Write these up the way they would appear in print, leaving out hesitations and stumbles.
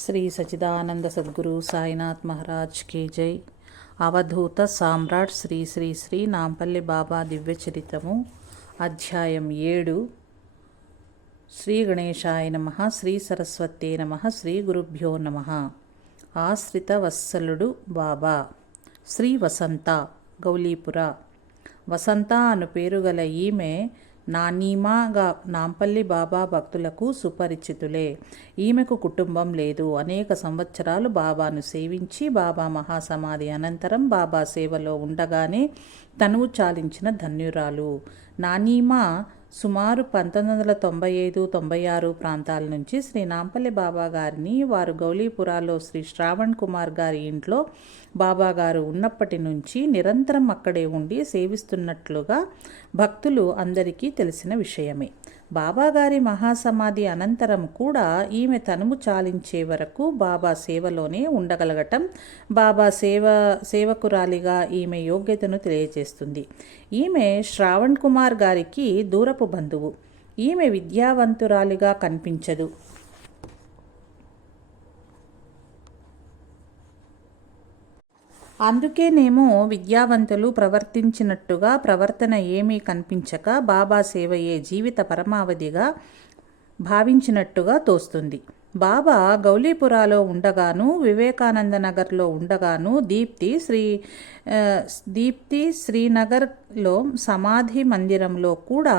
శ్రీ సచిదానంద సద్గురు సాయినాథ్ మహారాజ్ की జై. అవధూత సామ్రాట్ శ్రీ శ్రీ శ్రీ నాంపల్లి బాబా దివ్య చరిత్రము అధ్యాయం 7. శ్రీ గణేశాయ నమః. శ్రీ సరస్వతే నమః. శ్రీ గురుభ్యో నమః. ఆశ్రిత వత్సలుడు బాబా. శ్రీ వసంత, గౌలీపుర. వసంత అను పేరు గల ఈమె నానీమాగా నాంపల్లి బాబా భక్తులకు సుపరిచితులే. ఈమెకు కుటుంబం లేదు. అనేక సంవత్సరాలు బాబాను సేవించి బాబా మహాసమాధి అనంతరం బాబా సేవలో ఉండగానే తనువు చాలించిన ధన్యురాలు. నానీమా సుమారు 1995-96 ప్రాంతాల నుంచి శ్రీ నాంపల్లి బాబా గారిని వారు గౌలీపురాలో శ్రీ శ్రావణ్ కుమార్ గారి ఇంట్లో బాబాగారు ఉన్నప్పటి నుంచి నిరంతరం అక్కడే ఉండి సేవిస్తున్నట్లుగా భక్తులు అందరికీ తెలిసిన విషయమే. బాబాగారి మహాసమాధి అనంతరం కూడా ఈమె తనువు చాలించే వరకు బాబా సేవలోనే ఉండగలగటం బాబా సేవకురాలిగా ఈమె యోగ్యతను తెలియజేస్తుంది. ఈమె శ్రావణ్ కుమార్ గారికి దూరపు బంధువు. ఈమె విద్యావంతురాలిగా కనిపించదు. అందుకేనేమో విద్యావంతులు ప్రవర్తించినట్టుగా ప్రవర్తన ఏమీ కనిపించక బాబా సేవయే జీవిత పరమావధిగా భావించినట్టుగా తోస్తుంది. బాబా గౌలీపురాలో ఉండగాను, వివేకానంద నగర్లో ఉండగాను, దీప్తి శ్రీనగర్లో సమాధి మందిరంలో కూడా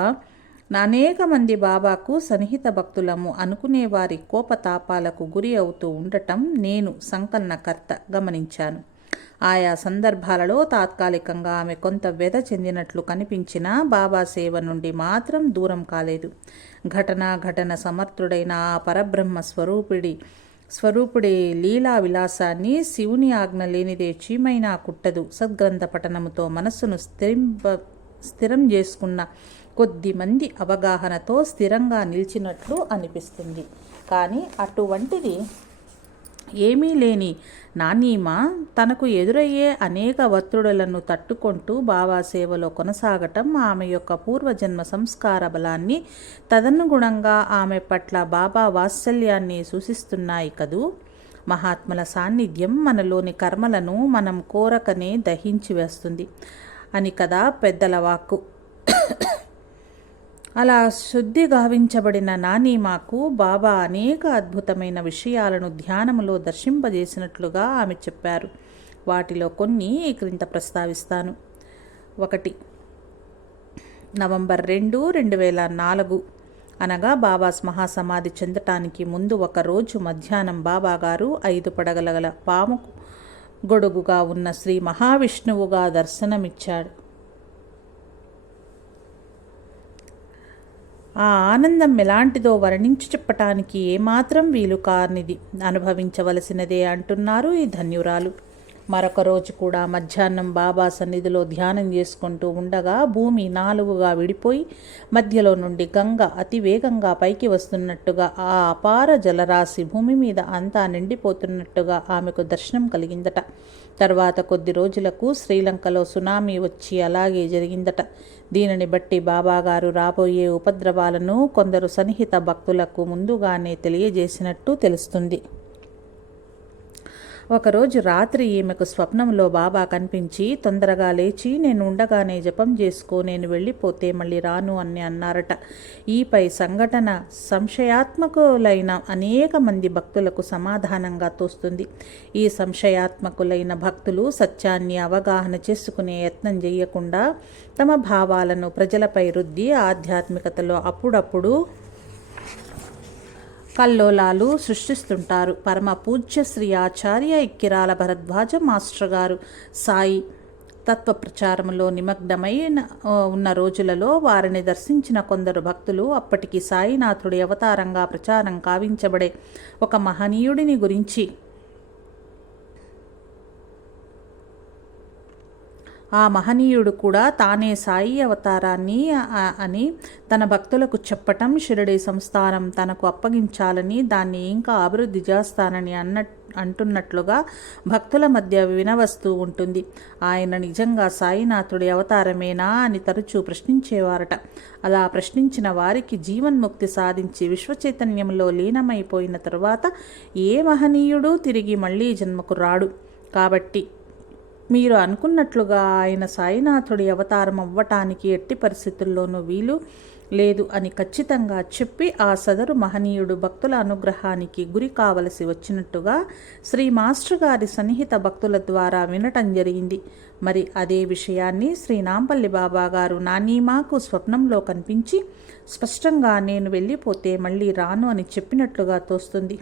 అనేక మంది బాబాకు సన్నిహిత భక్తులము అనుకునే వారి కోపతాపాలకు గురి అవుతూ ఉండటం నేను సంకలనకర్త గమనించాను. ఆయా సందర్భాలలో తాత్కాలికంగా ఆమె కొంత వ్యధ చెందినట్లు కనిపించినా బాబా సేవ నుండి మాత్రం దూరం కాలేదు. ఘటన సమర్థుడైన ఆ పరబ్రహ్మ స్వరూపుడి లీలా విలాసాన్ని శివుని ఆజ్ఞ లేనిదే చీమైనా కుట్టదు. సద్గ్రంథ పఠనముతో మనస్సును స్థిరం చేసుకున్న కొద్ది మంది అవగాహనతో స్థిరంగా నిలిచినట్లు అనిపిస్తుంది. కానీ అటువంటిది ఏమీ లేని నానీమా తనకు ఎదురయ్యే అనేక ఒత్తిడులను తట్టుకుంటూ బాబా సేవలో కొనసాగటం ఆమె యొక్క పూర్వజన్మ సంస్కార బలాన్ని, తదనుగుణంగా ఆమె పట్ల బాబా వాత్సల్యాన్ని సూచిస్తున్నాయి కదూ. మహాత్ముల సాన్నిధ్యం మనలోని కర్మలను మనం కోరకనే దహించి వేస్తుంది అని కదా పెద్దల వాక్కు. అలా శుద్ధి గావించబడిన నానీమాకు బాబా అనేక అద్భుతమైన విషయాలను ధ్యానములో దర్శింపజేసినట్లుగా ఆమె చెప్పారు. వాటిలో కొన్ని క్రింద ప్రస్తావిస్తాను. 1. నవంబర్ 2, 2004 అనగా బాబా మహాసమాధి చెందటానికి ముందు ఒకరోజు మధ్యాహ్నం బాబాగారు 5 పడగల పాము గొడుగుగా ఉన్న శ్రీ మహావిష్ణువుగా దర్శనమిచ్చాడు. ఆ ఆనందం ఎలాంటిదో వర్ణించి చెప్పటానికి ఏమాత్రం వీలు కానిది, అనుభవించవలసినదే అంటున్నారు ఈ ధన్యురాలు. మరొక రోజు కూడా మధ్యాహ్నం బాబా సన్నిధిలో ధ్యానం చేసుకుంటూ ఉండగా భూమి 4గా విడిపోయి మధ్యలో నుండి గంగ అతివేగంగా పైకి వస్తున్నట్టుగా, ఆ అపార జలరాశి భూమి మీద అంతా నిండిపోతున్నట్టుగా ఆమెకు దర్శనం కలిగిందట. తర్వాత కొద్ది రోజులకు శ్రీలంకలో సునామీ వచ్చి అలాగే జరిగిందట. దీనిని బట్టి బాబాగారు రాబోయే ఉపద్రవాలను కొందరు సన్నిహిత భక్తులకు ముందుగానే తెలియజేసినట్టు తెలుస్తుంది. ఒకరోజు రాత్రి ఈమెకు స్వప్నంలో బాబా కనిపించి తొందరగా లేచి నేను ఉండగానే జపం చేసుకో, నేను వెళ్ళిపోతే మళ్ళీ రాను అని అన్నారట. ఈపై సంఘటన సంశయాత్మకులైన అనేక మంది భక్తులకు సమాధానంగా తోస్తుంది. ఈ సంశయాత్మకులైన భక్తులు సత్యాన్ని అవగాహన చేసుకునే యత్నం చేయకుండా తమ భావాలను ప్రజలపై రుద్ది ఆధ్యాత్మికతలో అప్పుడప్పుడు కల్లోలాలు సృష్టిస్తుంటారు. పరమ పూజ్య శ్రీ ఆచార్య ఇక్కిరాల భరద్వాజ మాస్టర్ గారు సాయి తత్వ ప్రచారంలో నిమగ్నమైన ఉన్న రోజులలో వారిని దర్శించిన కొందరు భక్తులు అప్పటికి సాయినాథుడి అవతారంగా ప్రచారం కావించబడే ఒక మహనీయుడిని గురించి ఆ మహనీయుడు కూడా తానే సాయి అవతారాన్ని అని తన భక్తులకు చెప్పటం, షిరిడి సంస్థానం తనకు అప్పగించాలని, దాన్ని ఇంకా అభివృద్ధి చేస్తానని అంటున్నట్లుగా భక్తుల మధ్య వినవస్తూ ఉంటుంది. ఆయన నిజంగా సాయినాథుడి అవతారమేనా అని తరచూ ప్రశ్నించేవారట. అలా ప్రశ్నించిన వారికి జీవన్ముక్తి సాధించి విశ్వచైతన్యంలో లీనమైపోయిన తరువాత ఏ మహనీయుడు తిరిగి మళ్ళీ జన్మకు రాడు. కాబట్టి మీరు అనుకున్నట్లుగా ఆయన సాయినాథుడి అవతారం అవ్వటానికి ఎట్టి పరిస్థితుల్లోనూ వీలు లేదు అని ఖచ్చితంగా చెప్పి ఆ సదరు మహనీయుడు భక్తుల అనుగ్రహానికి గురి కావలసి వచ్చినట్టుగా శ్రీ మాస్టర్ గారి సన్నిహిత భక్తుల ద్వారా వినటం జరిగింది. మరి అదే విషయాన్ని శ్రీ నాంపల్లి బాబా గారు నానీమాకు స్వప్నంలో కనిపించి స్పష్టంగా నేను వెళ్ళిపోతే మళ్ళీ రాను అని చెప్పినట్లుగా తోస్తుంది.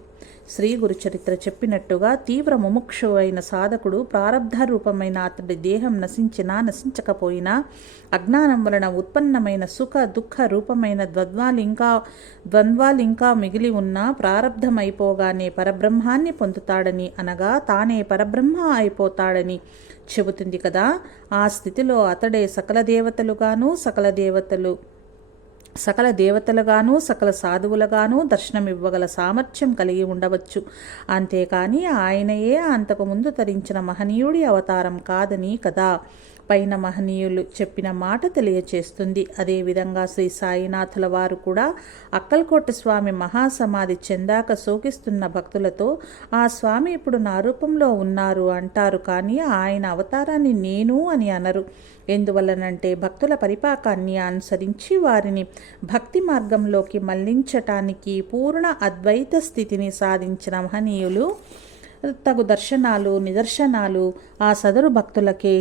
శ్రీ గురుచరిత్ర చెప్పినట్టుగా తీవ్ర ముముక్షు అయిన సాధకుడు ప్రారబ్ధ రూపమైన అతడి దేహం నశించినా నశించకపోయినా అజ్ఞానం వలన ఉత్పన్నమైన సుఖ దుఃఖ రూపమైన ద్వంద్వాలు ఇంకా మిగిలి ఉన్న ప్రారబ్ధం అయిపోగానే పరబ్రహ్మాన్ని పొందుతాడని, అనగా తానే పరబ్రహ్మ అయిపోతాడని చెబుతుంది కదా. ఆ స్థితిలో అతడే సకల దేవతలుగాను సకల సాధువులుగాను దర్శనమివ్వగల సామర్థ్యం కలిగి ఉండవచ్చు. అంతేకాని ఆయనయే అంతకుముందు తరించిన మహనీయుడి అవతారం కాదని కదా పైన మహనీయులు చెప్పిన మాట తెలియచేస్తుంది. అదేవిధంగా శ్రీ సాయినాథుల వారు కూడా అక్కల్కోట స్వామి మహాసమాధి చెందాక శోకిస్తున్న భక్తులతో ఆ స్వామి ఇప్పుడు నా రూపంలో ఉన్నారు అంటారు, కానీ ఆయన అవతారాన్ని నేను అని అనరు. ఎందువల్లనంటే భక్తుల పరిపాకాన్ని అనుసరించి వారిని భక్తి మార్గంలోకి మళ్లించటానికి పూర్ణ అద్వైత స్థితిని సాధించిన మహనీయులు తగు నిదర్శనాలు ఆ సదరు భక్తులకే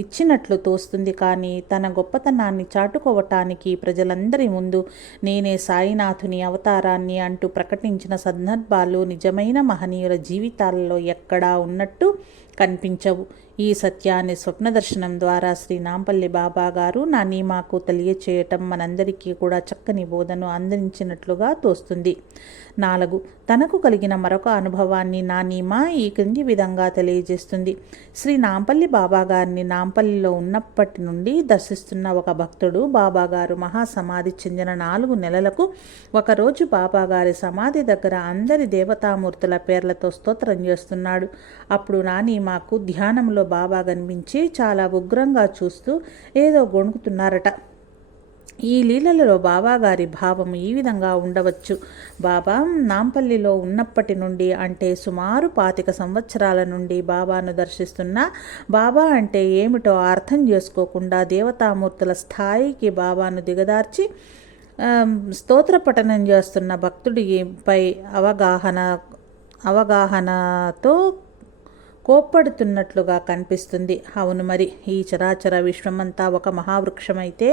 ఇచ్చినట్లు తోస్తుంది. కానీ తన గొప్పతనాన్ని చాటుకోవటానికి ప్రజలందరి ముందు నేనే సాయినాథుని అవతారాన్ని అంటూ ప్రకటించిన సందర్భాలు నిజమైన మహనీయుల జీవితాలలో ఎక్కడా ఉన్నట్టు కనిపించవు. ఈ సత్యాన్ని స్వప్న దర్శనం ద్వారా శ్రీ నాంపల్లి బాబా గారు నానీమాకు తెలియచేయటం మనందరికీ కూడా చక్కని బోధను అందించినట్లుగా తోస్తుంది. 4. తనకు కలిగిన మరొక అనుభవాన్ని నానీమా ఈ క్రింది విధంగా తెలియజేస్తుంది. శ్రీ నాంపల్లి బాబా గారిని నాంపల్లిలో ఉన్నప్పటి నుండి దర్శిస్తున్న ఒక భక్తుడు బాబాగారు మహాసమాధి చెందిన 4 నెలలకు ఒకరోజు బాబాగారి సమాధి దగ్గర అందరి దేవతామూర్తుల పేర్లతో స్తోత్రం చేస్తున్నాడు. అప్పుడు నానీమాకు ధ్యానంలో బాబా కనిపించి చాలా ఉగ్రంగా చూస్తూ ఏదో గొణుకుతున్నారట. ఈ లీలలలో బాబాగారి భావం ఈ విధంగా ఉండవచ్చు. బాబా నాంపల్లిలో ఉన్నప్పటి నుండి, అంటే సుమారు 25 సంవత్సరాల నుండి బాబాను దర్శిస్తున్న, బాబా అంటే ఏమిటో అర్థం చేసుకోకుండా దేవతామూర్తుల స్థాయికి బాబాను దిగదార్చి స్తోత్ర పఠనం చేస్తున్న భక్తుడిపై అవగాహనతో కోప్పడుతున్నట్లుగా కనిపిస్తుంది. అవును, మరి ఈ చరాచర విశ్వమంతా ఒక మహావృక్షమైతే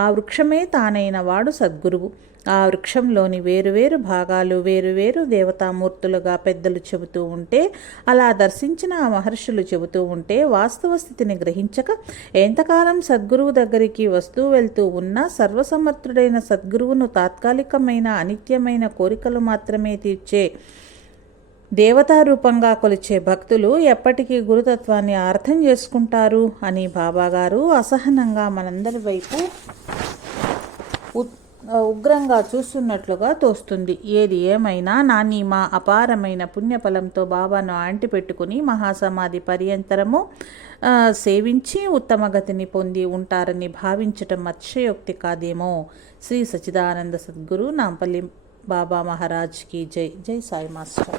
ఆ వృక్షమే తానైన వాడు సద్గురువు. ఆ వృక్షంలోని వేరువేరు భాగాలు వేరువేరు దేవతామూర్తులుగా పెద్దలు చెబుతూ ఉంటే, అలా దర్శించిన ఆ మహర్షులు చెబుతూ ఉంటే వాస్తవ స్థితిని గ్రహించక ఎంతకాలం సద్గురువు దగ్గరికి వస్తూ వెళ్తూ ఉన్నా సర్వసమర్థుడైన సద్గురువును తాత్కాలికమైన అనిత్యమైన కోరికలు మాత్రమే తీర్చే దేవతారూపంగా కొలిచే భక్తులు ఎప్పటికీ గురుతత్వాన్ని అర్థం చేసుకుంటారు అని బాబాగారు అసహనంగా మనందరి వైపు ఉగ్రంగా చూస్తున్నట్లుగా తోస్తుంది. ఏది ఏమైనా నానీమా అపారమైన పుణ్యఫలంతో బాబాను ఆంటిపెట్టుకుని మహాసమాధి పర్యంతరము సేవించి ఉత్తమగతిని పొంది ఉంటారని భావించటం అతిశయోక్తి కాదేమో. శ్రీ సచ్చిదానంద సద్గురు నాంపల్లి బాబా మహారాజ్ కి జై. జై సాయి మాస్టర్.